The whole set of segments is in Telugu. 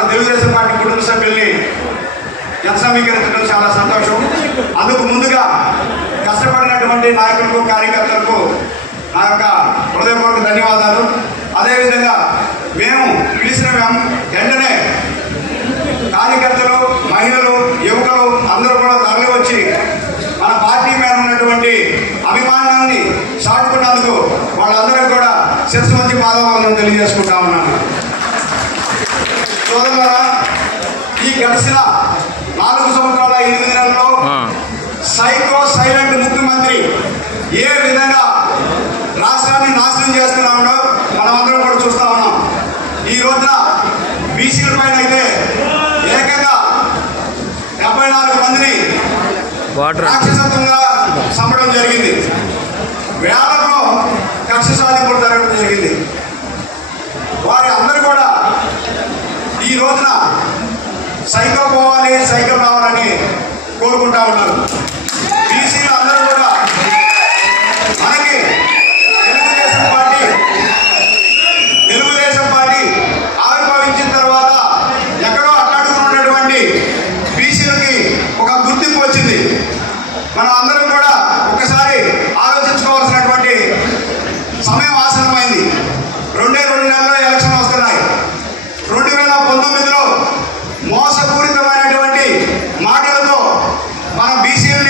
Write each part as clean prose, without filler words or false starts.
మన తెలుగుదేశం పార్టీ కుటుంబ సభ్యుల్ని సమీకరించడం చాలా సంతోషం. అందుకు ముందుగా కష్టపడినటువంటి నాయకులకు కార్యకర్తలకు నా యొక్క హృదయపూర్వక ధన్యవాదాలు. అదేవిధంగా మేము పిలిచిన వెంటనే కార్యకర్తలు, మహిళలు, యువకులు అందరూ కూడా తరలి వచ్చి మన పార్టీ మీద ఉన్నటువంటి అభిమానాన్ని చాటుకున్నందుకు వాళ్ళందరూ కూడా శిరస్సు మంచి పాదవందనం తెలియజేసుకుంటా ఉన్నాను. సోదరులారా, ఈ గడిచిన 4 సంవత్సరాల 8 నెలల్లో సైకో సైలెంట్ ముఖ్యమంత్రి ఏ విధంగా రాష్ట్రాన్ని నాశనం చేస్తున్నామో మనమందరం కూడా చూస్తా ఉన్నాం. ఈ రోజున బీసీల పైన అయితే ఏకంగా 74 మందిని రాక్షసత్వంగా చంపడం జరిగింది. వేలతో కక్ష సాధింపులు జరగడం జరిగింది. వారి అందరూ కూడా ఈ రోజున సైకో పోవాలి, సైకో రావాలని కోరుకుంటా ఉన్నారు. బీసీలు అందరూ కూడా మనకి తెలుగుదేశం పార్టీ ఆవిర్భవించిన తర్వాత ఎక్కడో అట్టాడుకున్నటువంటి బీసీలకి ఒక గుర్తింపు వచ్చింది. మనం అందరం కూడా ఒకసారి ఆలోచించుకోవాల్సినటువంటి సమయం ఆసన్నమైంది. 2 నెలల్లో ఎలక్షన్ వస్తున్నాయి. 2019లో మోసపూరితమైనటువంటి మాటలతో మన బీసీలని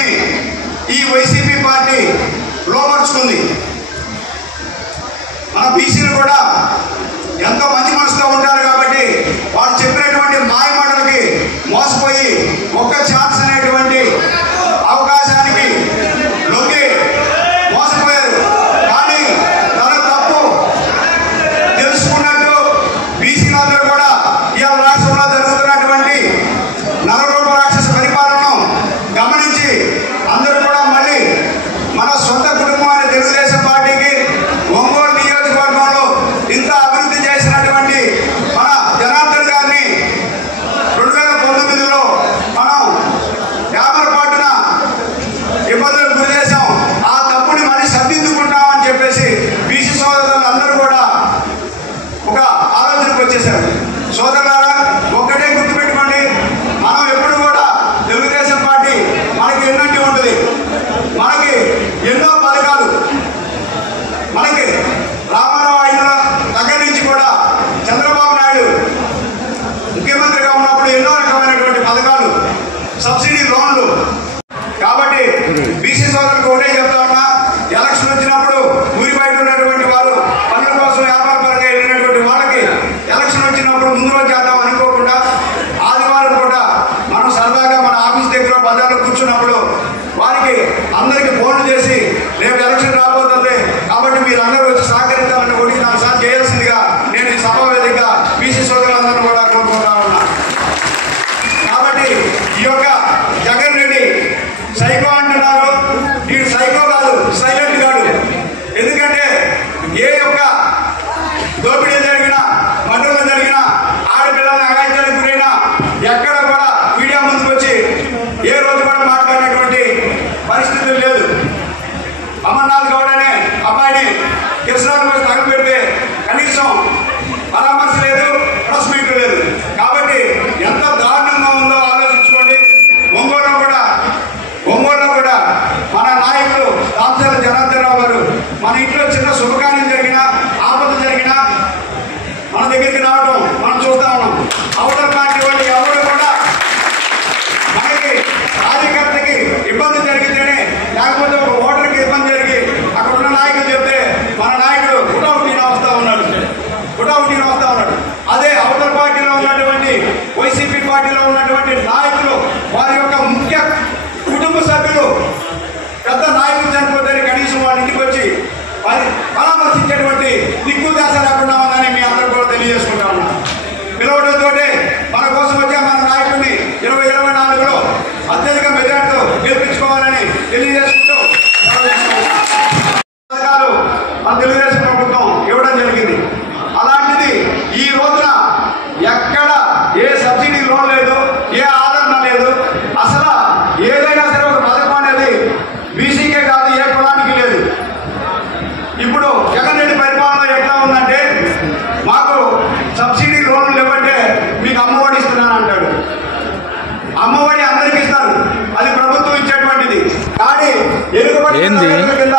కింద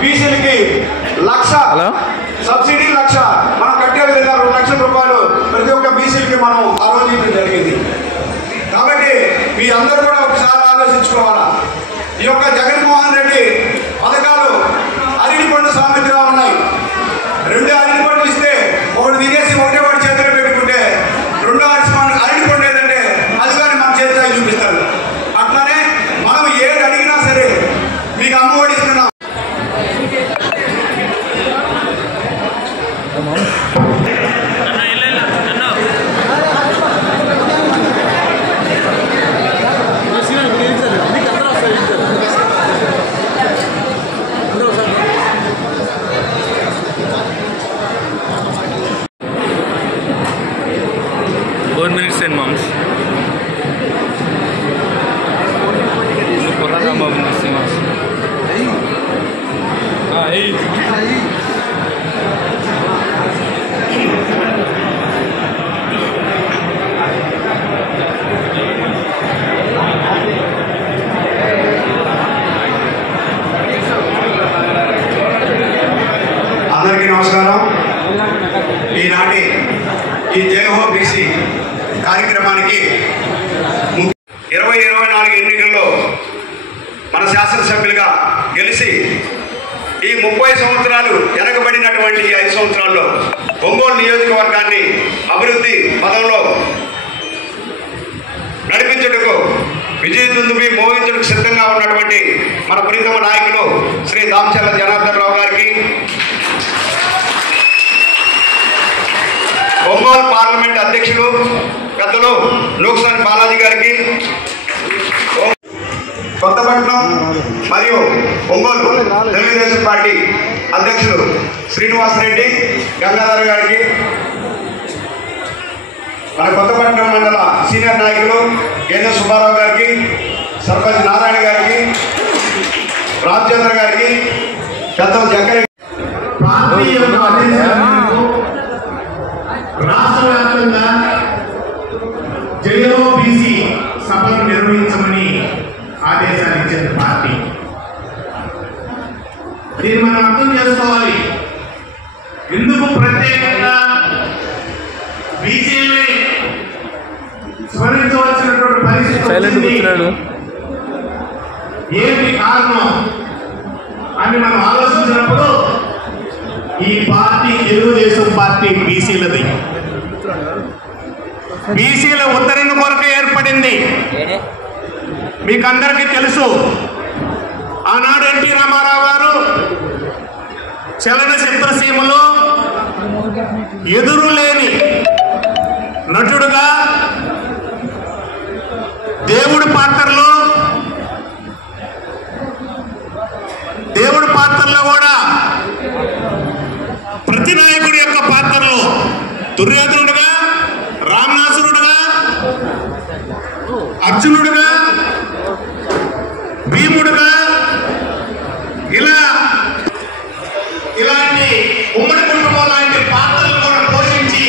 బీసీలకి 1,00,000 సబ్సిడీ 1,00,000 మనం కట్టే విధంగా 2 లక్షల రూపాయలు ప్రతి ఒక్క బీసీలకి మనం ఆలోచించడం జరిగింది. కాబట్టి మీ అందరూ కూడా ఒకసారి ఆలోచించుకోవాలా. ఈ యొక్క జగన్మోహన్ రెడ్డి పథకాలు అరటి పండు సామెతగా ఉన్నాయి. 2 అరటి పండ్లు ఇస్తే ఒకటి తినేసి ఒకటే వాడి చేతిలో పెట్టుకుంటే 2 అరటి పండు ఏదంటే అది కానీ మన చేతిలో చూపిస్తారు. అట్లానే మనం ఏది అడిగినా సరే మీకు అమ్మఒడి ఇస్తున్నాం. minutes and moms. అందరికీ నమస్కారం. ఈనాటి ఈ జై హో బీసీ కార్యక్రమానికి 2024 ఎన్నికల్లో మన శాసనసభ్యులుగా గెలిచి ఈ 30 సంవత్సరాలు వెనకబడినటువంటి ఈ 5 సంవత్సరాల్లో ఒంగోలు నియోజకవర్గాన్ని అభివృద్ధి పదంలో నడిపించుటకు విజయదుందుబి మోహించుటకు సిద్ధంగా ఉన్నటువంటి మన ప్రీతమ నాయకులు శ్రీ దామచర్ల జనార్దన్ రావు గారికి, ఒంగోలు పార్లమెంట్ అధ్యక్షులు పెద్దలు లోక్సాని బాలాజీ గారికి, కొత్తపట్నం మరియు ఒంగోలు తెలుగుదేశం పార్టీ అధ్యక్షులు శ్రీనివాసరెడ్డి గంగాధర్ గారికి, మన కొత్తపట్నం మండల సీనియర్ నాయకులు కేంద్ర సుబ్బారావు గారికి, సర్పంచ్ నారాయణ గారికి, రామచంద్ర గారికి, పెద్దలు జగ్గరి రాష్ట్ర వ్యాప్తంగా జై హో బీసీ సభను నిర్వహించమని ఆదేశాలు ఇచ్చింది పార్టీ. దీన్ని మనం అర్థం చేసుకోవాలి. ఎందుకు ప్రత్యేకంగా బీసీలే స్మరించవలసినటువంటి పరిస్థితి ఏంటి కారణం అని మనం ఆలోచించినప్పుడు ఈ పార్టీ తెలుగుదేశం పార్టీ బీసీలది. బీసీల ఉత్తరణ కొరకు ఏర్పడింది. మీకు అందరికీ తెలుసు, ఆనాడు ఎన్టీ రామారావు గారు చలన చిత్రసీమలో ఎదురులేని నటుడుగా దేవుడి పాత్రలో కూడా ప్రతి నాయకుడి యొక్క పాత్రలో దుర్యోధనుడుగా, రామనాసురుడుగా, అర్జునుడుగా, భీముడుగా ఇలాంటి ఉమ్మడి కుటుంబం లాంటి పాత్రలు కూడా పోషించి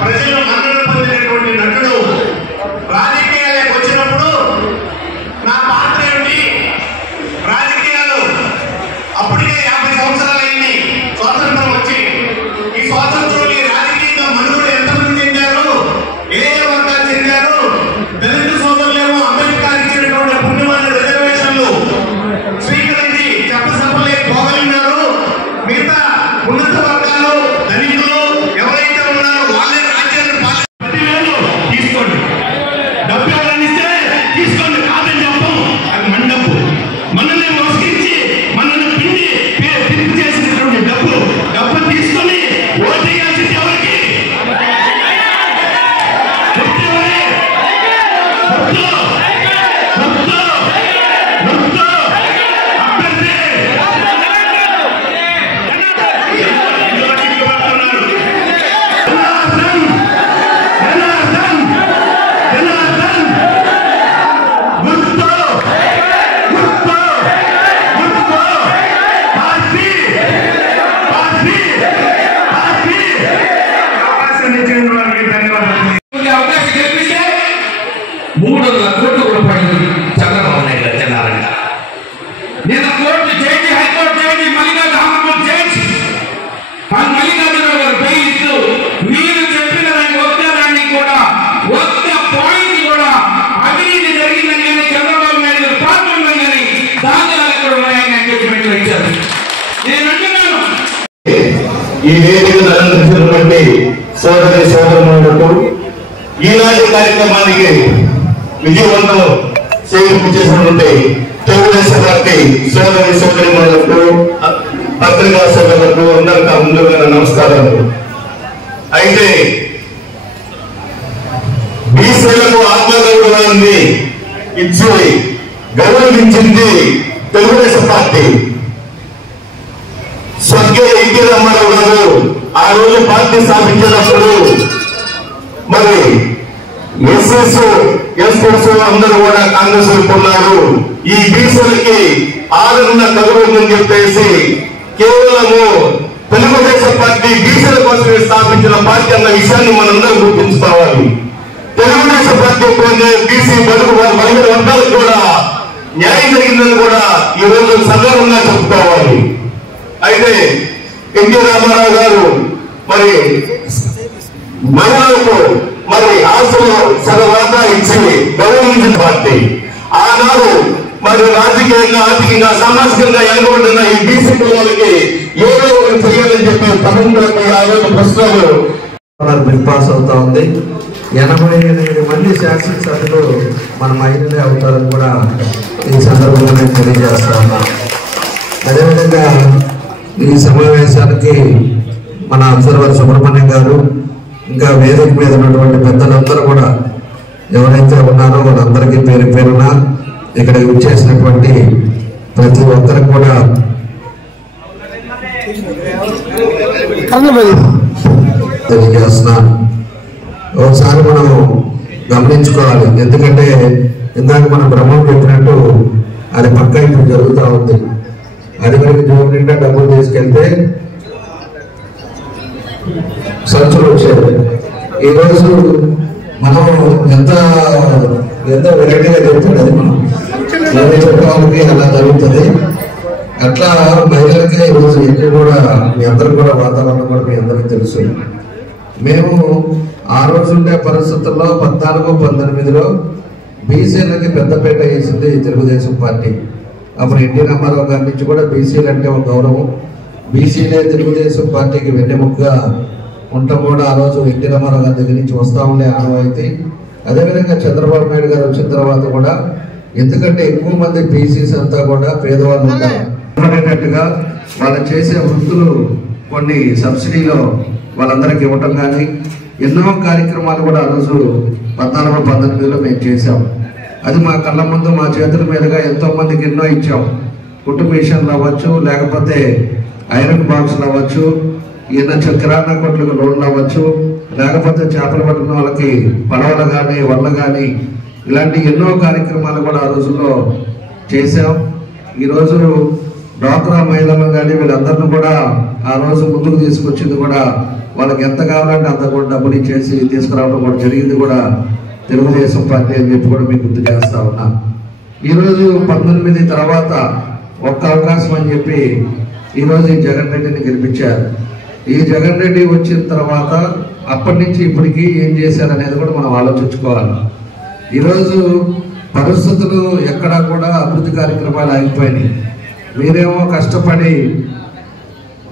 ప్రజలు మన్నన పొందినటువంటి నటుడు రాజకీయాలకు వచ్చినప్పుడు నా పాత్ర ఏమిటి? రాజకీయాలు అప్పటికే 50 సంవత్సరాలు అయింది స్వాతంత్రం వచ్చి. ఈ స్వాతంత్రంలో రాజకీయంగా మనుగడ ఎంతమంది చెందారు, ఏ వర్గాలు చెందారు? దళిత సోదరులేమో కార్యక్రమానికి విజయవంతం చేసినటువంటి తెలుగుదేశం పార్టీ సోదరి సోదరిమణులకు పత్రికా సోదరులకు అందరికీ ముందుగా నమస్కారాలు. అయితే బీసీలకు ఆత్మగౌరవాన్ని ఇచ్చి గౌరవించింది తెలుగుదేశం పార్టీ. స్వర్గీయ ఎన్టీ రామారావు గారు ఆ రోజు పార్టీ స్థాపించినప్పుడు మరి ఎస్ఎస్ ఎస్ఎస్ అందరూ కూడా కాంగ్రెస్ వైపు ఉన్నారు. ఈ బీసీలకి ఆదరణ కలుగుతుందని చెప్పేసి కేవలము తెలుగుదేశం పార్టీ బీసీల కోసమే స్థాపించిన పార్టీ అన్న విషయాన్ని మనందరం గుర్తుంచుకోవాలి. తెలుగుదేశం పార్టీ బీసీ బడుగు మహిళ వర్గాలకు కూడా న్యాయం జరిగిందని కూడా ఈ రోజు సగర్వంగా చెప్పుకోవాలి. అయితే ఎన్టీ రామారావు గారు మరి మహిళలకు మరి ఆస్తులు సగవాటా ఇచ్చి గౌరవించిన పార్టీ. ఆనాడు మరి రాజకీయంగా ఆర్థికంగా సామాజికంగా వెనుకబడిన ఈ బీసీ కులాలకి ఏదో ఒకటి చేయాలని చెప్పి తమిళనాడు ఆ రోజు ప్రశ్నలు బిల్ పాస్ అవుతా ఉంది. 88 మంది శాసనసభ్యులు మన మహిళలే అవుతారని కూడా ఈ సందర్భంగా నేను తెలియజేస్తా ఉన్నా. అదేవిధంగా ఈ సమావేశానికి మన అబ్జర్వర్ సుబ్రహ్మణ్యం గారు ఇంకా వేదిక మీద ఉన్నటువంటి పెద్దలందరూ కూడా ఎవరైతే ఉన్నారో వాళ్ళందరికీ పేరు పేరున ఇక్కడ వచ్చేసినటువంటి ప్రతి ఒక్కరికి కూడా తెలియజేస్తున్నాను. ఒకసారి మనం గమనించుకోవాలి. ఎందుకంటే ఇందాక మనం బ్రహ్మం చెప్పినట్టు అది పక్క ఇప్పుడు జరుగుతూ ఉంది. అది మనకి జోబు నిండా డబ్బులు తీసుకెళ్తే సంచులు వచ్చేది. ఈరోజు మనం ఎంత వెరైటీగా చెప్తుంది. అది మనం చెప్పే వాళ్ళకి అలా జరుగుతుంది. అట్లా మహిళలకే ఈరోజు ఎక్కువ కూడా మీ అందరికి కూడా వాతావరణం కూడా మీ అందరికీ తెలుసు. మేము ఆ రోజుండే పరిస్థితుల్లో 14-19లో బీసీలకి పెద్దపేట వేసింది తెలుగుదేశం పార్టీ. అప్పుడు ఎన్టీ రామారావు గారి నుంచి కూడా బీసీలు అంటే ఒక గౌరవం. బీసీలే తెలుగుదేశం పార్టీకి వెన్నెముకగా ఉండటం కూడా ఆ రోజు ఎన్టీ రామారావు గారి దగ్గర నుంచి వస్తూ ఉండే ఆనవాయితీ. అదేవిధంగా చంద్రబాబు నాయుడు గారు వచ్చిన తర్వాత కూడా, ఎందుకంటే ఎక్కువ మంది బీసీస్ అంతా కూడా పేదవాళ్ళు ఉంటారు అనేటట్టుగా వాళ్ళు చేసే వృత్తులు కొన్ని సబ్సిడీలో వాళ్ళందరికీ ఇవ్వటం కానీ ఎన్నో కార్యక్రమాలు కూడా ఆ రోజు 14-19లో మేము చేసాం. అది మా కళ్ళ ముందు మా చేతుల మీదుగా ఎంతో మందికి ఎన్నో ఇచ్చాం. కుటుంబ మిషన్లు అవ్వచ్చు, లేకపోతే ఐరన్ బాక్సులు అవ్వచ్చు, ఈయన కిరాణా కొట్లకు లోన్లు అవ్వచ్చు, లేకపోతే చేపలు పట్టిన వాళ్ళకి పడవలు కానీ వల్ల కానీ ఇలాంటి ఎన్నో కార్యక్రమాలు కూడా ఆ రోజుల్లో చేసాం. ఈరోజు డ్వాక్రా మహిళలు కానీ వీళ్ళందరినీ కూడా ఆ రోజు ముందుకు తీసుకొచ్చింది కూడా వాళ్ళకి ఎంత కావాలంటే అంత కూడా డబ్బులు ఇచ్చేసి తీసుకురావడం కూడా జరిగింది కూడా తెలుగుదేశం పార్టీ అని చెప్పి కూడా మీకు గుర్తు చేస్తా ఉన్నా. ఈరోజు 19 తర్వాత ఒక్క అవకాశం అని చెప్పి ఈరోజు ఈ జగన్ రెడ్డిని గెలిపించారు. ఈ జగన్ రెడ్డి వచ్చిన తర్వాత అప్పటి నుంచి ఇప్పటికీ ఏం చేశారనేది కూడా మనం ఆలోచించుకోవాలి. ఈరోజు పరిస్థితులు ఎక్కడా కూడా అభివృద్ధి కార్యక్రమాలు ఆగిపోయినాయి. మీరేమో కష్టపడి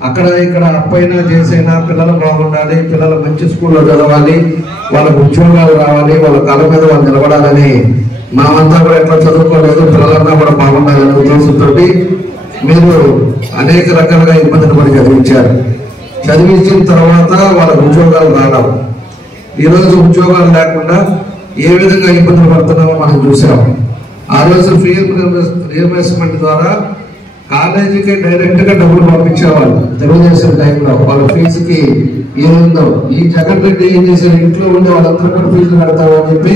అక్కడ ఇక్కడ అప్పైనా చేసైనా పిల్లలు బాగుండాలి, పిల్లలు మంచి స్కూల్లో చదవాలి, వాళ్ళకు ఉద్యోగాలు రావాలి, వాళ్ళ కాళ్ళ మీద వాళ్ళు నిలబడాలని మనమంతా కూడా ఎట్లా చదువుకోలేదు, పిల్లలంతా కూడా బాగుండాలనే ఉద్దేశంతో మీరు అనేక రకాలుగా ఇబ్బందులు పడి చదివించిన తర్వాత వాళ్ళకు ఉద్యోగాలు రావడం, ఈరోజు ఉద్యోగాలు లేకుండా ఏ విధంగా ఇబ్బందులు పడుతున్నామో మనం చూసాం. ఆ రోజు ఫ్రీ రియంబర్స్మెంట్ ద్వారా కాలేజీకి డైరెక్ట్గా డబ్బులు పంపించేవాళ్ళు తెలుగుదేశం టైంలో. వాళ్ళ ఫీజుకి ఏముందో ఈ జగన్ రెడ్డి ఏం చేశారు, ఇంట్లో ఉండే వాళ్ళందరూ కూడా ఫీజులు కడతారు అని చెప్పి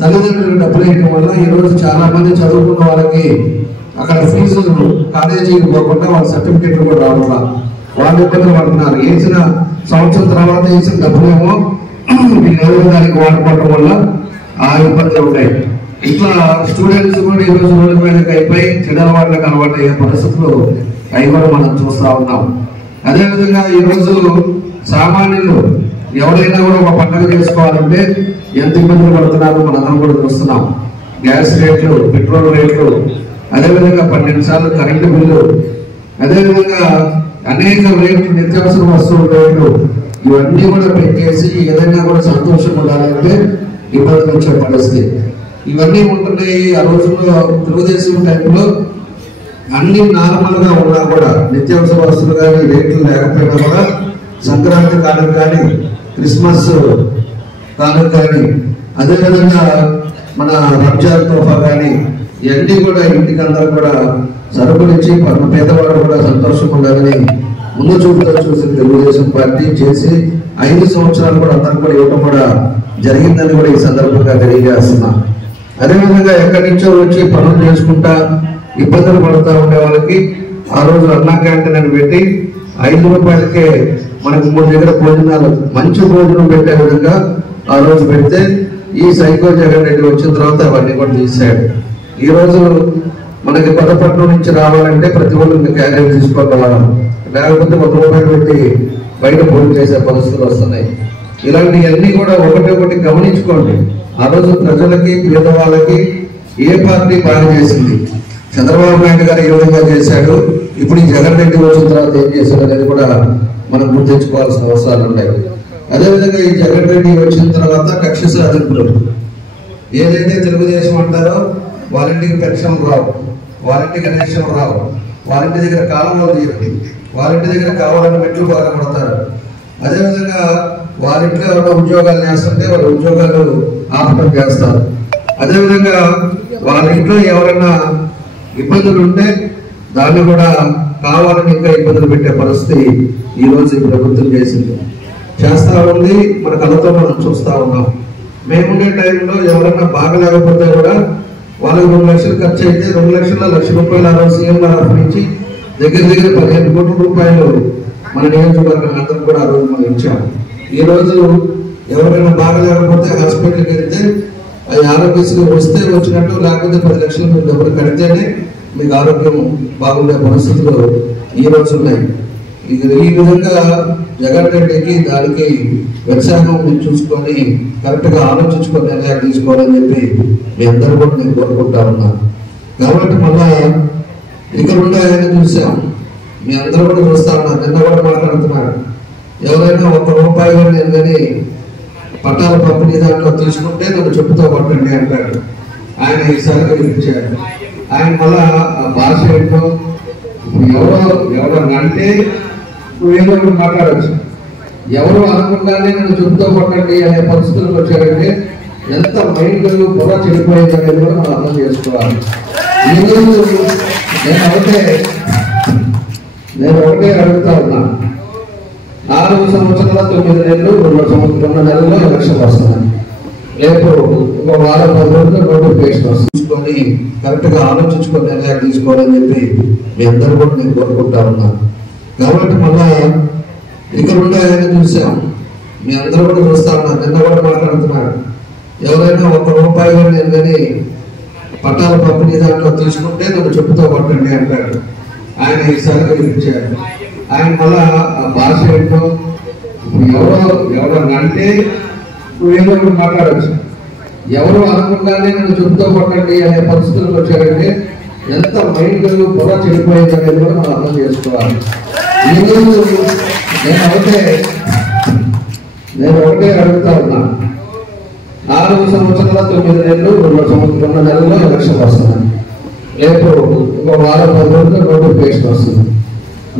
తల్లిదండ్రులకు డబ్బులు వేయడం వల్ల ఈరోజు చాలా మంది చదువుకున్న వాళ్ళకి అక్కడ ఫీజులు కాలేజీకి పోకుండా వాళ్ళ సర్టిఫికేట్లు కూడా రావడం వాళ్ళు ఇబ్బందులు పడుతున్నారు. వేసిన సంవత్సరం తర్వాత వేసిన డబ్బులేమో వీళ్ళు దానికి వాడుకోవడం వల్ల ఆ ఇబ్బందులు ఉంటాయి. ఇట్లా స్టూడెంట్స్ కూడా ఈరోజు రోడ్ల మీదకి అయిపోయి చెడలవాట్లకు అలవాటు అయ్యే పరిస్థితులు అవి కూడా మనం చూస్తూ ఉన్నాం. అదేవిధంగా ఈరోజు సామాన్యులు ఎవరైనా కూడా ఒక పండుగ చేసుకోవాలంటే ఎంత ఇబ్బందులు పడుతున్నారో మనందరం కూడా చూస్తున్నాం. గ్యాస్ రేట్లు, పెట్రోల్ రేట్లు, అదేవిధంగా 12 సార్లు కరెంటు బిల్లు, అదేవిధంగా అనేక రేట్లు, నిత్యావసర వస్తువుల రేట్లు, ఇవన్నీ కూడా పెంచేసి ఏదైనా కూడా సంతోషం ఉండాలంటే ఇబ్బందులు వచ్చే పరిస్థితి ఇవన్నీ ఉంటున్నాయి. ఆ రోజుల్లో తెలుగుదేశం టైంలో అన్ని నార్మల్గా ఉన్నా కూడా నిత్యావసర వస్తువులు కానీ రేట్లు లేకపోయినా కూడా సంక్రాంతి కాలం కానీ క్రిస్మస్ కాలం కానీ అదేవిధంగా మన రంజాన్ తోఫా కానీ ఇవన్నీ కూడా ఇంటికి అందరూ కూడా సరుకులు ఇచ్చి పేదవాడు కూడా సంతోషంగా ఉండాలని ముందు చూపుతో చూసిన తెలుగుదేశం పార్టీ చేసి 5 సంవత్సరాలు కూడా అందరూ కూడా ఇవ్వడం కూడా జరిగిందని కూడా ఈ సందర్భంగా తెలియజేస్తున్నా. అదేవిధంగా ఎక్కడి నుంచో వచ్చి పనులు చేసుకుంటా ఇబ్బందులు పడుతూ ఉండే వాళ్ళకి ఆ రోజు అన్నా క్యాంటీన్ అని పెట్టి 5 రూపాయలకే మనకు 3 దగ్గర భోజనాలు మంచి భోజనం పెట్టే విధంగా ఆ రోజు పెడితే ఈ సైకో జగన్ రెడ్డి వచ్చిన తర్వాత అవన్నీ కూడా తీసాడు. ఈ రోజు మనకి కొత్తపట్నం నుంచి రావాలంటే ప్రతి ఒళ్ళు క్యారియర్ తీసుకోవాలి, లేకపోతే 1 రూపాయలు పెట్టి బయట భోజనం చేసే పరిస్థితులు వస్తున్నాయి. ఇలాంటివన్నీ కూడా ఒకటి గమనించుకోండి. ఆ రోజు ప్రజలకి పేదవాళ్ళకి ఏ పార్టీ బాగా చేసింది, చంద్రబాబు నాయుడు గారు ఏ విధంగా చేశాడు, ఇప్పుడు ఈ జగన్ రెడ్డి వచ్చిన తర్వాత ఏం చేశాడు అనేది కూడా మనం గుర్తించుకోవాల్సిన అవసరాలు ఉన్నాయి. అదేవిధంగా ఈ జగన్ రెడ్డి వచ్చిన తర్వాత కక్ష సాధింపులు ఏదైతే తెలుగుదేశం అంటారో వారింటికి పెన్షన్ రావు, వారింటికి కనెక్షన్ రావు, వారింటి దగ్గర కాలంలో తీయండి, వారింటి దగ్గర కావాలని మెట్లు బాగా పడతారు. అదేవిధంగా వారింట్లో ఎవరైనా ఉద్యోగాలు చేస్తుంటే వాళ్ళ ఉద్యోగాలు ఆపటం చేస్తారు. అదేవిధంగా వాళ్ళ ఇంట్లో ఎవరైనా ఇబ్బందులు ఉంటే దాన్ని కూడా కావాలని ఇంకా ఇబ్బందులు పెట్టే పరిస్థితి ఈ రోజు ప్రభుత్వం చేస్తా ఉంది. మన కళ్ళతో మనం చూస్తా ఉన్నాం. మేముండే టైంలో ఎవరైనా బాగలేకపోతే కూడా వాళ్ళకి 2 లక్షలు ఖర్చు అయితే 2 లక్షల 1,00,000 రూపాయలు ఆ రోజు సీఎం తరఫు నుంచి దగ్గర 15 కోట్ల రూపాయలు మన నియోజకవర్గం అందరం కూడా ఆ రోజు మనం ఇచ్చాము. ఈ రోజు ఎవరైనా బాగలేకపోతే హాస్పిటల్కి వెళ్తే అది ఆరోగ్యశ్రీ వస్తే వచ్చినట్టు, లేకపోతే 10 లక్షలు మీరు డబ్బులు కడితేనే మీకు ఆరోగ్యం బాగుండే పరిస్థితులు ఈ రోజు ఉన్నాయి. ఈ విధంగా జగన్ రెడ్డికి దానికి వ్యత్యాసం చూసుకొని కరెక్ట్గా ఆలోచించుకొని నిర్ణయాలు తీసుకోవాలని చెప్పి మీ అందరూ కూడా నేను కోరుకుంటా ఉన్నాను. కాబట్టి మళ్ళా ఇక్కడ ఉండే ఆయన చూసాం, మీ అందరూ కూడా చూస్తా ఉన్నారు. నిన్న కూడా మాట్లాడుతున్నారు, ఎవరైనా 1 రూపాయి నేను కానీ పట్టాల పంపిణీ దాంట్లో తీసుకుంటే నన్ను చెప్పుతో పట్టండి అంటాడు. ఆయన ఈసారి గెలిపించాడు. ఆయన మళ్ళా భాష ఏంటో ఎవరు అంటే నువ్వేదో ఒకటి మాట్లాడచ్చు, ఎవరు అనకుండానే నన్ను చెప్పుతో పట్టండి అనే పరిస్థితులకు వచ్చారంటే ఎంత మైండ్ బుర్ర చెడిపోయింది అనేది కూడా మనం అర్థం చేసుకోవాలి. ఈరోజు నేను ఒకటే అడుగుతా ఉన్నా, 4 సంవత్సరాల 9 నెలలు 2 నెలల్లో ఎలక్షన్ వస్తున్నాయి. రేపు ఒక వారం 10 రోజుల్లో నోటిఫికేషన్ వస్తుంది. కరెక్ట్గా ఆలోచించుకొని నిర్ణయాలు తీసుకోవాలని చెప్పి మీ అందరూ కూడా నేను కోరుకుంటా ఉన్నాను. కాబట్టి మళ్ళా ఇక్కడ ఉండే ఆయన చూసాం, మీ అందరూ కూడా చూస్తా ఉన్నారు. నిన్న కూడా మాట్లాడుతున్నారు, ఎవరైనా 1 రూపాయి నేను కానీ పట్టాల పంపిణీ దాంట్లో తీసుకుంటే నన్ను చెప్పుతో పట్టండి అంటాడు. ఆయన ఈసారి గెలిపించాడు. ఆయన మళ్ళా భాష ఏంటో ఎవరు అంటే నువ్వేదో ఒకటి మాట్లాడచ్చు, ఎవరు అనకుండానే నన్ను చెప్పుతో పట్టండి అనే పరిస్థితులకు వచ్చారంటే ఎంత మైండ్ బుర్ర చెడిపోయింది అనేది కూడా మనం అర్థం చేసుకోవాలి. ఈరోజు నేను ఒకటే అడుగుతా ఉన్నా, 4 సంవత్సరాల 9 నెలలు 2 నెలల్లో ఎలక్షన్ వస్తున్నాయి. రేపు ఒక వారం 10 రోజుల్లో నోటిఫికేషన్ వస్తుంది.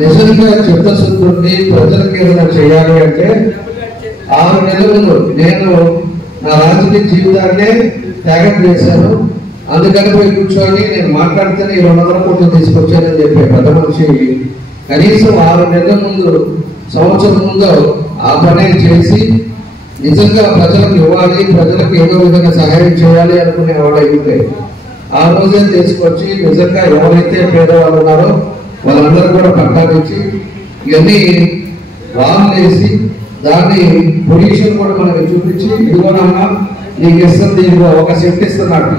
నిజంగా చిత్తశుద్ధి ప్రజలకు ఏదైనా చేయాలి అంటే 6 నెలల ముందు నేను నా రాజకీయ జీవితాన్ని త్యాగం చేశాను. అందుకని పోయి కూర్చొని నేను మాట్లాడితేనే 200 కోట్లు తీసుకొచ్చానని చెప్పే పెద్ద మనిషి కనీసం 6 నెలల ముందు, సంవత్సరం ముందు ఆ పని చేసి నిజంగా ప్రజలకు ఇవ్వాలి, ప్రజలకు ఏదో విధంగా సహాయం చేయాలి అనుకునే వాళ్ళు అయితే ఆ రోజే తీసుకొచ్చి నిజంగా ఎవరైతే పేదవాళ్ళు ఉన్నారో వాళ్ళందరూ కూడా పట్టాలిచ్చి ఇవన్నీ వాహనం వేసి దాన్ని పొల్యూషన్ కూడా మనకి చూపించి ఇదిగోనమ్మా నీకు ఇస్తుంది, ఇదిగో ఒక సెట్ ఇస్తున్నాడు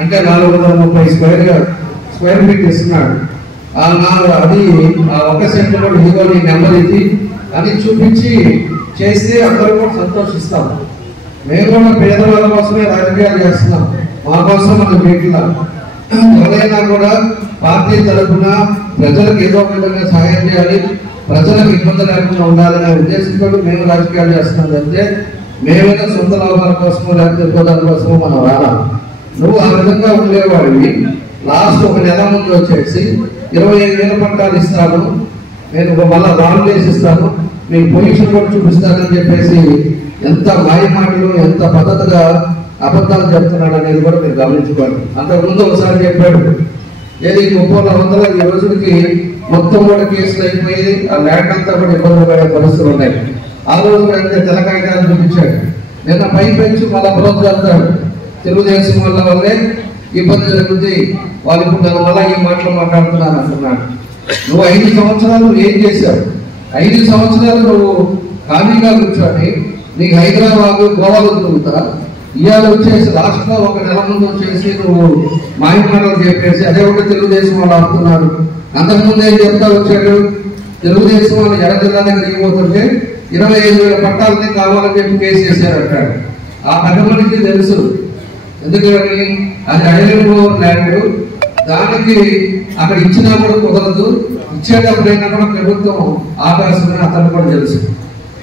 అంటే 430 స్క్వేర్ ఫీట్ ఇస్తున్నాడు. అది ఆ ఒక సెట్ కూడా ఇదిగో నీ నెంబర్ ఇది అని చూపించి చేస్తే అందరూ కూడా సంతోషిస్తాం. మేము కూడా పేదవాళ్ళ కోసమే రాజకీయాలు చేస్తున్నాం, మా కోసం మనం చేయట్లా. ఎవరైనా కూడా పార్టీ తరఫున ప్రజలకు ఏదో విధంగా సహాయం చేయాలి, ప్రజలకు ఇబ్బంది లేకుండా ఉండాలనే ఉద్దేశంతో మేము రాజకీయాలు చేస్తున్నాం. అంటే మేమైనా సొంత లాభాల కోసమో లేకపోతే ఉపదాల కోసమో మనం రాలా. నువ్వు ఆ విధంగా ఉండేవాడివి. లాస్ట్ ఒక నెల ముందు వచ్చేసి 25,000 పట్టాలు ఇస్తాను, నేను మళ్ళా రాళ్ళు వేసి ఇస్తాను, మీకు పొజిషన్ కూడా చూపిస్తానని చెప్పేసి ఎంత మాయ మాటలు, ఎంత పద్ధతిగా అబద్ధాలు చెప్తున్నాడు అనేది కూడా మీరు గమనించుకోండి. అంతకుముందు ఒకసారి చెప్పాడు, ఏది 30,000 ఈ రోజుకి మొత్తం కూడా కేసులు అయిపోయి ఆ ల్యాండ్ అంతా కూడా ఇబ్బందులు పడే పరిస్థితులు ఉన్నాయి. ఆ రోజు కూడా అయితే తెలకాయిదాలు చూపించాడు. నిన్న పై పెంచి మళ్ళా బ్రోజ్ చేస్తాడు, తెలుగుదేశం వల్లే ఇబ్బంది జరుగుతుంది, వాళ్ళు ఇప్పుడు దాని వల్ల ఈ మాటలు మాట్లాడుతున్నారు అంటున్నాడు. నువ్వు 5 సంవత్సరాలు ఏం చేశావు? 5 సంవత్సరాలు నువ్వు ఖాళీగా కూర్చొని నీకు హైదరాబాద్ గోవాలో తిరుగుతా, ఇవాళ వచ్చేసి రాష్ట్రంలో ఒక నెల ముందు వచ్చేసి నువ్వు మాయమాటలు చెప్పేసి అదే ఒకటి తెలుగుదేశం వాళ్ళు ఆడుతున్నారు. అంతకుముందు ఏం చెప్తా వచ్చాడు, తెలుగుదేశం వాళ్ళు ఎర్ర జిల్లా దగ్గర దిగిపోతుంటే 25,000 పట్టాలని కావాలని చెప్పి కేసు చేశారంటాడు. ఆ పెద్దమనికి తెలుసు, ఎందుకని అది ఐరన్ ల్యాండ్, దానికి అక్కడ ఇచ్చినా కూడా కుదరదు, ఇచ్చేటప్పుడైనా కూడా ప్రభుత్వం ఆకాశమని అతను కూడా తెలుసు.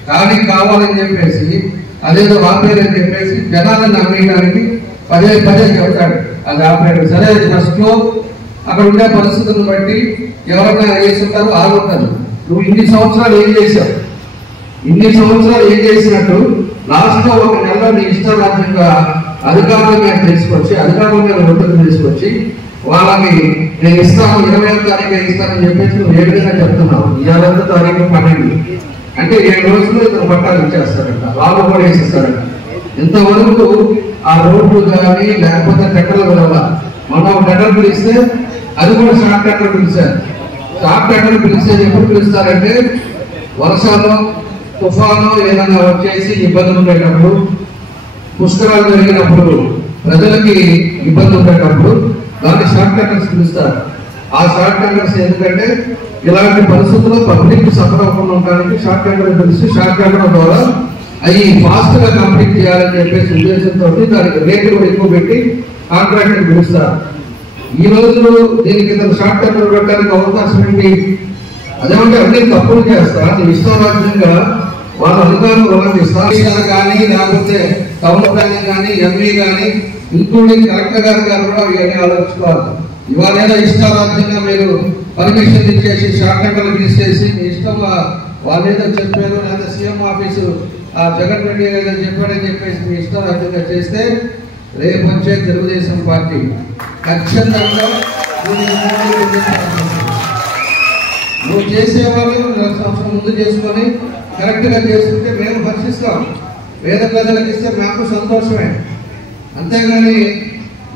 కానీ కావాలని చెప్పేసి అదేదో ఆపేరని చెప్పేసి జనాలను నమ్మేయడానికి పదే చెబుతాడు. అది ఆపేరు సరే, ఫస్ట్ లో అక్కడ ఉండే పరిస్థితులను బట్టి ఎవరైనా వేస్తుంటారు, ఆగుంటారు. నువ్వు ఇన్ని సంవత్సరాలు ఏం చేశావు? ఇన్ని సంవత్సరాలు ఏం చేసినట్టు లాస్ట్ లో ఒక నెలలో నీ ఇష్టారాజ్యంగా అధికారుల మీద తీసుకొచ్చి, అధికారుల మీద ఒత్తిడి తీసుకొచ్చి వాళ్ళకి నేను ఇస్తాను 20వ తారీఖు ఇస్తానని చెప్పేసి నువ్వు ఏ విధంగా చెప్తున్నావు? 20వ తారీఖు 12 అంటే 7 రోజులు ఇతను పట్టాలు ఇచ్చేస్తారంట, వాళ్ళు కూడా వేసిస్తారంట. ఇంతవరకు ఆ రోడ్లు కానీ లేకపోతే టెండర్లు పిలవాల. మనం ఒక టెండర్ పిలిస్తే అది కూడా షార్ట్ టెండర్ పిలిచారు. షార్ట్ టెండర్ పిలిచేది ఎప్పుడు పిలుస్తారంటే వర్షాలు, తుఫాను ఏదైనా వచ్చేసి ఇబ్బందులు ఉండేటప్పుడు, పుష్కరాలు జరిగినప్పుడు, ప్రజలకి ఇబ్బంది ఉండేటప్పుడు దాన్ని షార్ట్ టెండర్స్ పిలుస్తారు. ఆ షార్ట్ టెండర్స్ ఎందుకంటే ఇలాంటి పరిస్థితుల్లో పబ్లిక్ సఫర్ అవ్వకుండా ఉండడానికి షార్ట్ టెండర్ పిలిచి షార్ట్ టెండర్ ద్వారా అవి ఫాస్ట్ గా కంప్లీట్ చేయాలని చెప్పేసి ఉద్దేశంతో దానికి రేట్లు కూడా ఎక్కువ పెట్టి కాంట్రాక్టర్ పిలుస్తారు. ఈ రోజు దీనికి షార్ట్ టెండర్ పెట్టడానికి అవకాశం ఏంటి? అదేమంటే అన్ని తప్పులు చేస్తారా? నీ ఇష్టారాజ్యంగా వాళ్ళ అధికారులు ఉల్లంఘిస్తారు కానీ, లేకపోతే టౌన్ ప్లానింగ్ కానీ, ఎంఈ కానీ, ఇంక్లూడింగ్ కలెక్టర్ గారు కూడా ఇవన్నీ ఆలోచించుకోవాలి. ఇవాళ ఏదో ఇష్టారాజ్యంగా మీరు పర్మిషన్ ఇచ్చేసి షార్ట్ టెండర్లు తీసేసి మీ ఇష్టంగా వాళ్ళు ఏదో చెప్పారు, లేదా సీఎం ఆఫీసు జగన్ రెడ్డి ఏదో చెప్పాడని చెప్పేసి మీ ఇష్టారాజ్యంగా చేస్తే రేపు వచ్చే తెలుగుదేశం పార్టీ ఖచ్చితంగా నువ్వు చేసేవాళ్ళు సంవత్సరం ముందు చేసుకొని కరెక్ట్ గా చేసుకుంటే మేము హర్షిస్తాం. పేద ప్రజలకు ఇస్తే మాకు సంతోషమే. అంతేగాని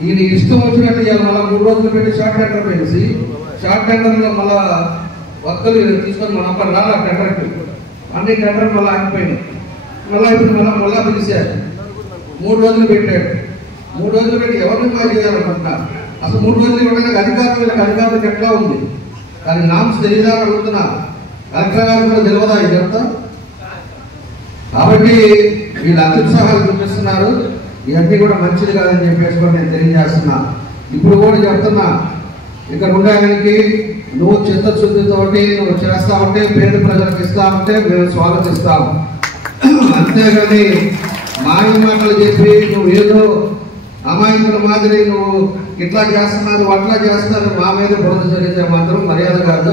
ఈయన ఇష్టం వచ్చినట్టు మళ్ళీ 3 రోజులు పెట్టి షార్ట్ టెండర్ వేసి షార్ట్ టెండర్ లో మళ్ళా వర్కలు తీసుకొని మనం అక్కడ రాలా టెండర్కి అన్ని టెండర్ మళ్ళీ ఆగిపోయినాయి. మళ్ళీ ఇప్పుడు మళ్ళా పిలిచారు, 3 రోజులు పెట్టాడు. 3 రోజులు పెట్టి ఎవరిని మా చేయాలనుకుంటున్నారు? అసలు 3 రోజులు ఇవ్వడానికి అధికారులకు ఎట్లా ఉంది? కానీ నామ్స్ తెలియదా అడుగుతున్నా, కలెక్టర్ గారు కూడా తెలియదా ఇదంతా? కాబట్టి వీళ్ళు అత్యుత్సాహాలు చూపిస్తున్నారు. ఇవన్నీ కూడా మంచిది కాదని చెప్పేసి కూడా నేను తెలియజేస్తున్నా. ఇప్పుడు కూడా చెప్తున్నా, ఇక్కడ ఉండడానికి నువ్వు చిత్తశుద్ధితోటి నువ్వు చేస్తా ఉంటే, పేద ప్రజలకు ఇస్తా ఉంటే మేము స్వాగతిస్తాం. అంతేగాని మాయ మాటలు చెప్పి నువ్వు ఏదో అమాయకుల మాదిరి నువ్వు ఇట్లా చేస్తున్నారు అట్లా చేస్తున్నారు మా మీద బురద జరిగితే మాత్రం మర్యాద కాదు.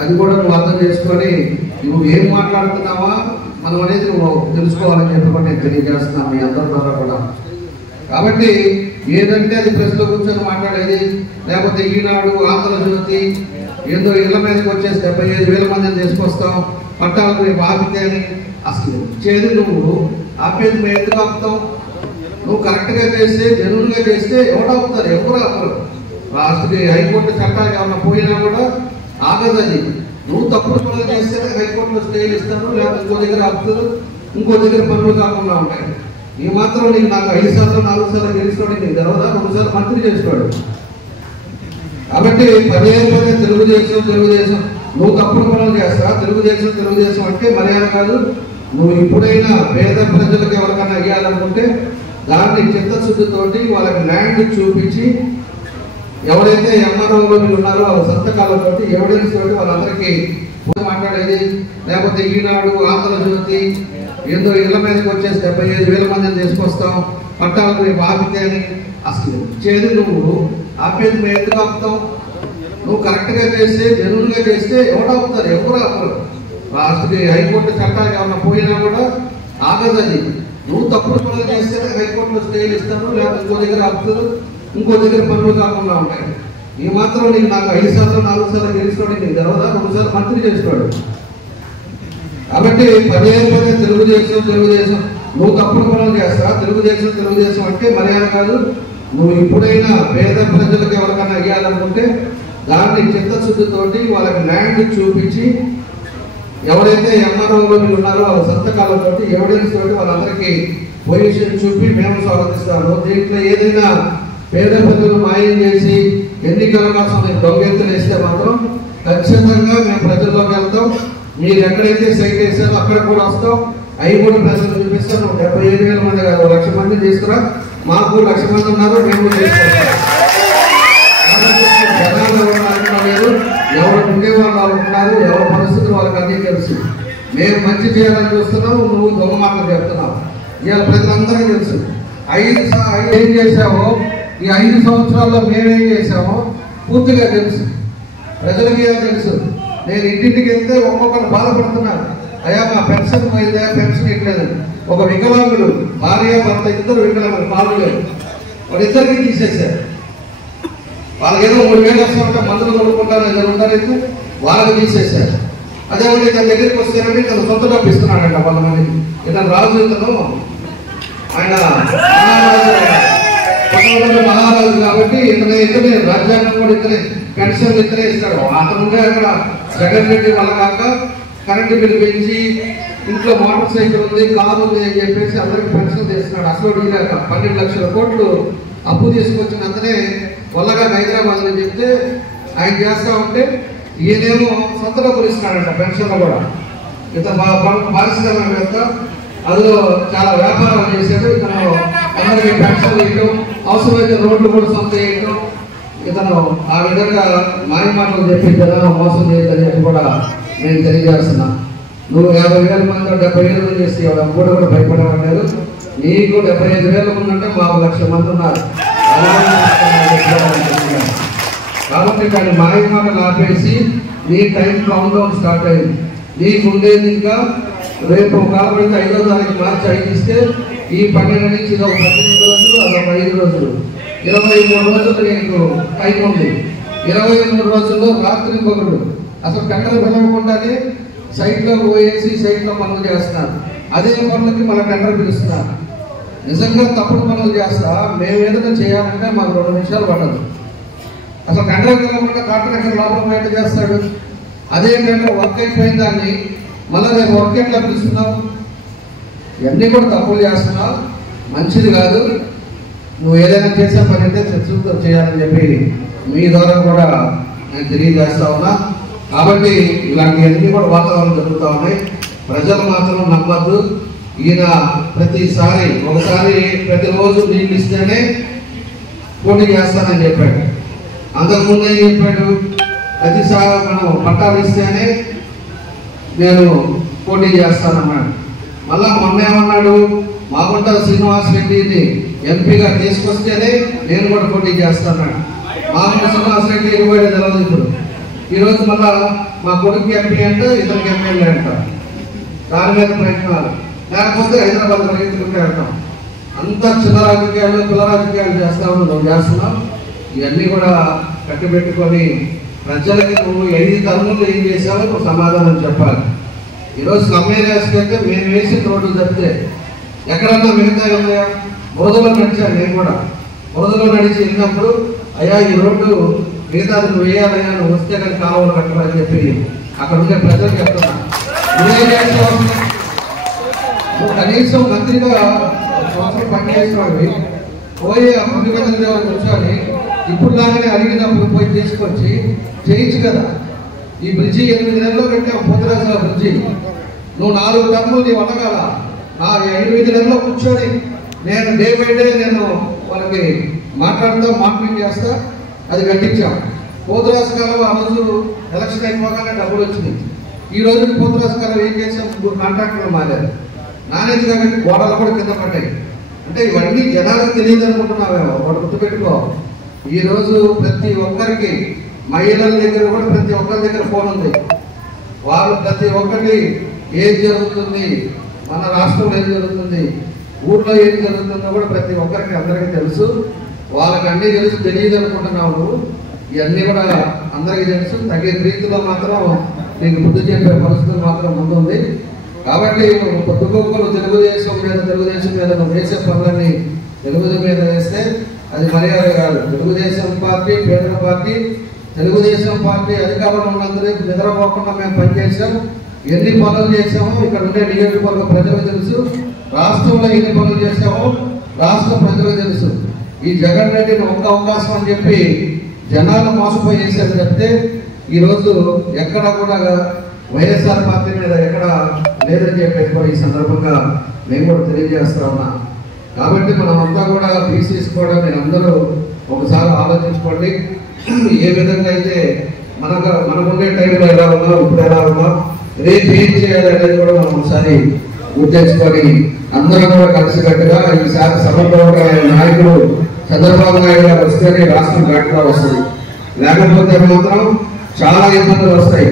అది కూడా నువ్వు అర్థం చేసుకొని నువ్వు ఏం మాట్లాడుతున్నావా మనం అనేది నువ్వు తెలుసుకోవాలని చెప్పి నేను తెలియజేస్తున్నాను మీ అందరి ద్వారా కూడా. కాబట్టి ఏదంటే అది ప్రెస్లో కూర్చొని మాట్లాడేది, లేకపోతే ఈనాడు, ఆంధ్రజ్యోతి ఏదో ఇళ్ల మీదకి వచ్చేసి 75,000 మందిని తీసుకొస్తాం పట్టాలకు రేపు ఆపితే అని అసలు చేదు నువ్వు ఆపేది మేము ఎందుకు ఆపుతాం? నువ్వు కరెక్ట్ గా చేస్తే, జెన్యూన్ గా చేస్తే ఎవరు ఆపుతారు? ఎవరు ఆపరు. లాస్ట్కి హైకోర్టు చట్టానికి ఏమన్నా పోయినా కూడా ఆగదని. నువ్వు తప్పుడు పనులు చేస్తే హైకోర్టులో స్టేలు ఇస్తారు, లేకపోతే ఇంకో దగ్గర ఆపుతారు, ఇంకో దగ్గర పనులు కాకుండా ఉంటాయి. ఈ మాత్రం నీకు నాకు 5 సార్లు 4 సార్లు గెలుచుకోవడం నీకు తెలవదా? 2 సార్లు మంత్రి చేసుకోడు. కాబట్టి పదే తెలుగుదేశం నువ్వు తప్పుడు పనులు చేస్తా. తెలుగుదేశం అంటే మర్యాద కాదు. నువ్వు ఇప్పుడైనా పేద ప్రజలకు ఎవరికైనా ఇవ్వాలనుకుంటే దాన్ని చిత్తశుద్ధితోటి వాళ్ళకి ల్యాండ్ చూపించి, ఎవరైతే ఎంఆర్ఓలో మీరు ఉన్నారో వాళ్ళ సంతకాలతో ఎవిడెన్స్ తోటి వాళ్ళందరికీ మాట్లాడేది, లేకపోతే ఈనాడు, ఆంధ్రజ్యోతి ఏదో ఇళ్ల మీదకి వచ్చేసి 75,000 మందిని తీసుకొస్తాం పట్టాలకు రేపు ఆపితే అని అసలు చేదు నువ్వు ఆపేది మేము ఎందుకు ఆపుతాం? నువ్వు కరెక్ట్గా చేస్తే జెన్యూన్గా చేస్తే ఎవరు ఆపుతారు? ఎవరు ఆపరు. లాస్ట్కి హైకోర్టు చట్టానికి ఏమన్నా పోయినా కూడా ఆగదు అది. నువ్వు తప్పుడు పనులు చేస్తే హైకోర్టులో స్టేలు ఇస్తారు, లేకపోతే ఇంకో దగ్గర ఆపుతారు, ఇంకో దగ్గర పనులు కాకుండా ఉంటాయి. ఈ మాత్రం నీకు నాకు 5 సార్లు 4 సార్లు గెలిచినాడు, నీకు తెలవదా? 2 సార్లు మంత్రి చేసినాడు. కాబట్టి పదే తెలుగుదేశం నువ్వు తప్పుడు పనులు చేస్తా. తెలుగుదేశం అంటే మర్యాద కాదు. నువ్వు ఇప్పుడైనా పేద ప్రజలకు ఎవరికైనా ఇవ్వాలనుకుంటే దాన్ని చిత్తశుద్ధితోటి వాళ్ళకి ల్యాండ్ చూపించి ఎవరైతే ఎంఆర్ఓలో ఉన్నారో వాళ్ళ సంతకాలతో ఎవిడెన్స్ తోటి వాళ్ళందరికీ పొజిషన్ చూపి మేము స్వాగతిస్తాము. దీంట్లో ఏదైనా పేద ప్రజలు మాయం చేసి ఎన్నికల కోసం దొంగెత్తులు వేస్తే మాత్రం ఖచ్చితంగా మేము ప్రజల్లోకి వెళ్తాం. మీరు ఎక్కడైతే సైట్ వేసారో అక్కడ కూడా వస్తాం. అవి కూడా ప్రజలు చూపిస్తాం. 75,000 మంది కాదు, 1,00,000 మంది తీసుకురా. మాకు 1,00,000 మంది ఉన్నారు, మేము తీసుకొస్తాం. జనాలు ఎవరు ఎవరు ఉండేవాళ్ళు వాళ్ళు ఉన్నారు, ఎవరి పరిస్థితులు వాళ్ళకి అన్నీ తెలుసు. మేము మంచి చేయాలని చూస్తున్నావు, నువ్వు దొంగ మాటలు చెప్తున్నావు. ఇవాళ ప్రజలందరికీ తెలుసు ఏం చేసావో, ఈ 5 సంవత్సరాల్లో మేమేం చేసామో పూర్తిగా తెలుసు. ప్రజలకి ఏం తెలుసు. నేను ఇంటింటికి వెళ్తే ఒక్కొక్కరు బాధపడుతున్నారు. అయ్యా మా పెన్షన్ పోయిందా, పెన్షన్ ఇట్లేదు. ఒక వికలాంగుడు భార్య భర్త ఇద్దరు వికలాంగులు పాలు లేవు, వాళ్ళిద్దరికి తీసేశారు. వాళ్ళకి ఏదో 3,000 వస్తుంటే మందులు కొనుక్కుంటారు, ఏదో ఉంటారైతే వాళ్ళకి తీసేశారు. అదేవిధంగా తన దగ్గరికి వస్తేనండి తను సొంత డబ్బు ఇస్తున్నాడంట 100 మందికి. ఇతను రాజు, ఇతను ఆయన మహారాజు కాబట్టి ఇతనే రాజ్యాంగం కూడా ఇతనే పెన్షన్లు ఇతనే ఇస్తాడు. అతను అక్కడ జగన్ రెడ్డి వల్ల కాక కరెంటు బిల్లు పెంచి ఇంట్లో మోటార్ సైకిల్ ఉంది, కారు ఉంది అని చెప్పేసి అందరికి పెన్షన్ చేస్తున్నాడు. అసలు 12 లక్షల కోట్లు అప్పు తీసుకొచ్చినంతనే వల్లగా హైదరాబాద్ అని చెప్తే ఆయన చేస్తా ఉంటే ఈయనేమో సొంత డబ్బులు ఇస్తున్నాడంట పెన్షన్లు కూడా. ఇతను పారిశ్రామికవేత్త, అందులో చాలా వ్యాపారాలు చేశాడు. ఇతను అందరికీ పెన్షన్లు ఇవ్వడం, అవసరమైతే రోడ్లు కూడా సొంత వేయటం. ఇతను ఆ విధంగా మాయ మాటలు చెప్పి జనాలు మోసం చేయదని చెప్పి కూడా నేను తెలియజేస్తున్నా. నువ్వు 50,000 మంది 70,000 మంది చేస్తే ఎప్పుడు కూడా భయపడలేదు. నీకు 75,000 మంది అంటే మాకు 1,00,000 మంది ఉన్నారు. కాబట్టి కానీ మాయ మాటలు ఆపేసి నీ టైం కౌంట్ డౌన్ స్టార్ట్ అయింది. నీకు ఉండేది ఇంకా రేపు కాబట్టి 5వ తారీఖు మార్చి 5 ఇస్తే ఈ 12 నుంచి ఇది ఒక 18 రోజులు, అదొక 5 రోజులు, 23 రోజులు నీకు టైం ఉంది. 23 రోజుల్లో రాత్రి ఇంకొకరు అసలు టెండర్ పిలవకుండానే సైట్లో పోయేసి సైట్లో పనులు చేస్తున్నారు. అదే పనులకి మన టెండర్ పిలుస్తున్నారు. నిజంగా తప్పుడు పనులు చేస్తా మేము ఏదైనా చేయాలంటే మాకు 2 నిమిషాలు పడదు. అసలు టెండర్ పిలవకుండా కాంట్రాక్టర్ లోపల బయట చేస్తాడు. అదే టెండర్ వర్క్ అయిపోయిన దాన్ని మళ్ళీ రేపు వర్క్ ఎట్లా పిలుస్తున్నావు? ఇవన్నీ కూడా తప్పులు చేస్తున్నావు, మంచిది కాదు. నువ్వు ఏదైనా చేసే పని అంటే చర్చలతో చేయాలని చెప్పి మీ ద్వారా కూడా నేను తెలియజేస్తా ఉన్నా. కాబట్టి ఇలాంటివన్నీ కూడా వాతావరణం జరుగుతూ ఉన్నాయి. ప్రజలు మాత్రం నమ్మద్దు. ఈయన ప్రతిసారి ఒకసారి ప్రతిరోజు నీళ్ళు ఇస్తేనే పోటీ చేస్తానని చెప్పాడు. అంతకుముందు ఏం చెప్పాడు? ప్రతిసారి మనం పట్టాలు ఇస్తేనే నేను పోటీ చేస్తానన్నాడు. మళ్ళా మొన్న ఏమన్నాడు? మాగుంట శ్రీనివాస్ రెడ్డిని ఎంపీగా తీసుకొస్తేనే నేను కూడా పోటీ చేస్తాన్నాడు. మాగుంట శ్రీనివాస్ రెడ్డి ఇవ్వబడి తెలవదు. ఇప్పుడు ఈరోజు మళ్ళా మా కొడుకు ఎంపీ అంటే ఇతనికి ఎమ్మెల్యే అంట. దాని మీద ప్రయత్నాలు, లేకపోతే హైదరాబాద్ పరిగెత్తుకుంటే వెళ్తాం. అంతా చిన్న రాజకీయాలు పిల్ల రాజకీయాలు చేస్తామని నువ్వు చేస్తున్నావు. ఇవన్నీ కూడా కట్టుబెట్టుకొని ప్రజలకి నువ్వు 5 తరములు ఏం చేసావో నువ్వు సమాధానం చెప్పాలి. ఈరోజు స్లమ్ ఏరియాస్కి అయితే మేము వేసిన రోడ్లు తప్పితే ఎక్కడన్నా మిగతా ఉన్నాయా? బురదలో నడిచాను నేను కూడా. బురదలో నడిచి వెళ్ళినప్పుడు అయ్యా ఈ రోడ్డు మిగతాది నువ్వు వేయాలయ్యా, నువ్వు వస్తే కానీ కాలువలు కట్టాలని చెప్పి అక్కడ ఉండే ప్రజలకు చెప్తున్నా. నువ్వేం చేస్తావు? నువ్వు కనీసం మంత్రిగా సంవత్సరం పనిచేసినవి పోయి ఆ ముఖ్యమంత్రి దగ్గర కూర్చొని ఇప్పుడు లాగానే అడిగినప్పుడు పోయి తీసుకొచ్చి చేయించు కదా. ఈ బ్రిడ్జి 8 నెలల్లో కట్టావు, పోతురాజుల బ్రిడ్జి. నువ్వు 4 టర్ములు నీ వండగల. నా 8 నెలల్లో కూర్చొని నేను డే బై డే నేను వాళ్ళకి మానిటరింగ్ చేస్తా. అది కట్టించాం. పోతురాజు కాలం ఆ రోజు ఎలక్షన్ అయిపోగానే డబ్బులు వచ్చినాయి. ఈ రోజు పోతురాజు కాలం ఏం చేసాం? 3 కాంట్రాక్టర్లు మారారు. నాణ్యత కాబట్టి గోడలు కూడా కింద పడ్డాయి. అంటే ఇవన్నీ జనాలకు తెలియదు అనుకుంటున్నావేమో, వాడు గుర్తుపెట్టుకో. ఈరోజు ప్రతి ఒక్కరికి మహిళల దగ్గర కూడా ప్రతి ఒక్కరి దగ్గర ఫోన్ ఉంది. వాళ్ళు ప్రతి ఒక్కటి ఏం జరుగుతుంది, మన రాష్ట్రంలో ఏం జరుగుతుంది, ఊర్లో ఏం జరుగుతుందో కూడా ప్రతి ఒక్కరికి అందరికీ తెలుసు. వాళ్ళకి అన్నీ తెలుసు, తెలియదు అనుకుంటున్నావు నువ్వు. ఇవన్నీ కూడా అందరికీ తెలుసు. తగిన రీతిలో మాత్రం నీకు బుద్ధి చెప్పే పరిస్థితులు మాత్రం ముందుంది. కాబట్టి పొద్దుగొక్కలు తెలుగుదేశం మీద నువ్వు వేసే పనులన్నీ తెలుగుదేశం మీద వేస్తే అది మర్యాద కాదు. తెలుగుదేశం పార్టీ కేంద్ర పార్టీ, తెలుగుదేశం పార్టీ అధికారంలో ఉన్నందుకు నిద్రపోకుండా మేము పనిచేసాం. ఎన్ని పనులు చేసామో ఇక్కడ ఉండే నియోజకవర్గ ప్రజలకు తెలుసు. రాష్ట్రంలో ఎన్ని పనులు చేసామో రాష్ట్ర ప్రజలకు తెలుసు. ఈ జగన్ రెడ్డిని ఒక్క అవకాశం అని చెప్పి జనాలు మోసపోయి చేసేది చెప్తే ఈరోజు ఎక్కడ కూడా వైఎస్ఆర్ పార్టీ మీద ఎక్కడ లేదని చెప్పేసి కూడా ఈ సందర్భంగా మేము కూడా తెలియజేస్తా ఉన్నా. కాబట్టి మనం అంతా కూడా బీసీస్ కూడా మీరు అందరూ ఒకసారి ఆలోచించుకోండి. ఏ విధంగా అయితే మనకుండే టైంలో ఎలా ఉన్నాం, ఇప్పుడు ఎలా ఉన్నాం, రేపు ఏం చేయాలి అనేది కూడా మనం ఒకసారి గుర్తించుకొని అందరం కూడా కలిసికట్టుగా ఈసారి సమగ్ర నాయకుడు చంద్రబాబు నాయుడు గారు వస్తేనే రాష్ట్రం ఘాటుగా వస్తుంది. లేకపోతే మాత్రం చాలా ఇబ్బందులు వస్తాయి.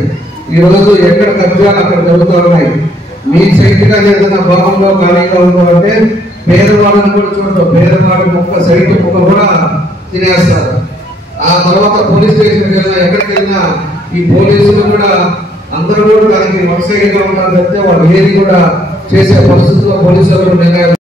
ఈ రోజు ఎక్కడ కబ్జాలు అక్కడ జరుగుతూ ఉన్నాయి. మీ సైట్గా ఏదైనా భాగంలో ఖాళీగా ఉందో అంటే పేదవాళ్ళని కూడా చూడటం, పేదవాడి ముక్క సైట్ ముక్క కూడా తినేస్తారు. ఆ తర్వాత పోలీస్ స్టేషన్కి వెళ్ళినా ఎక్కడికి వెళ్ళినా ఈ పోలీసులు కూడా అందరూ కూడా దానికి వరుసగా ఉంటారు చెప్తే వాళ్ళు ఏది కూడా చేసే పరిస్థితుల్లో పోలీసులు నిర్ణయం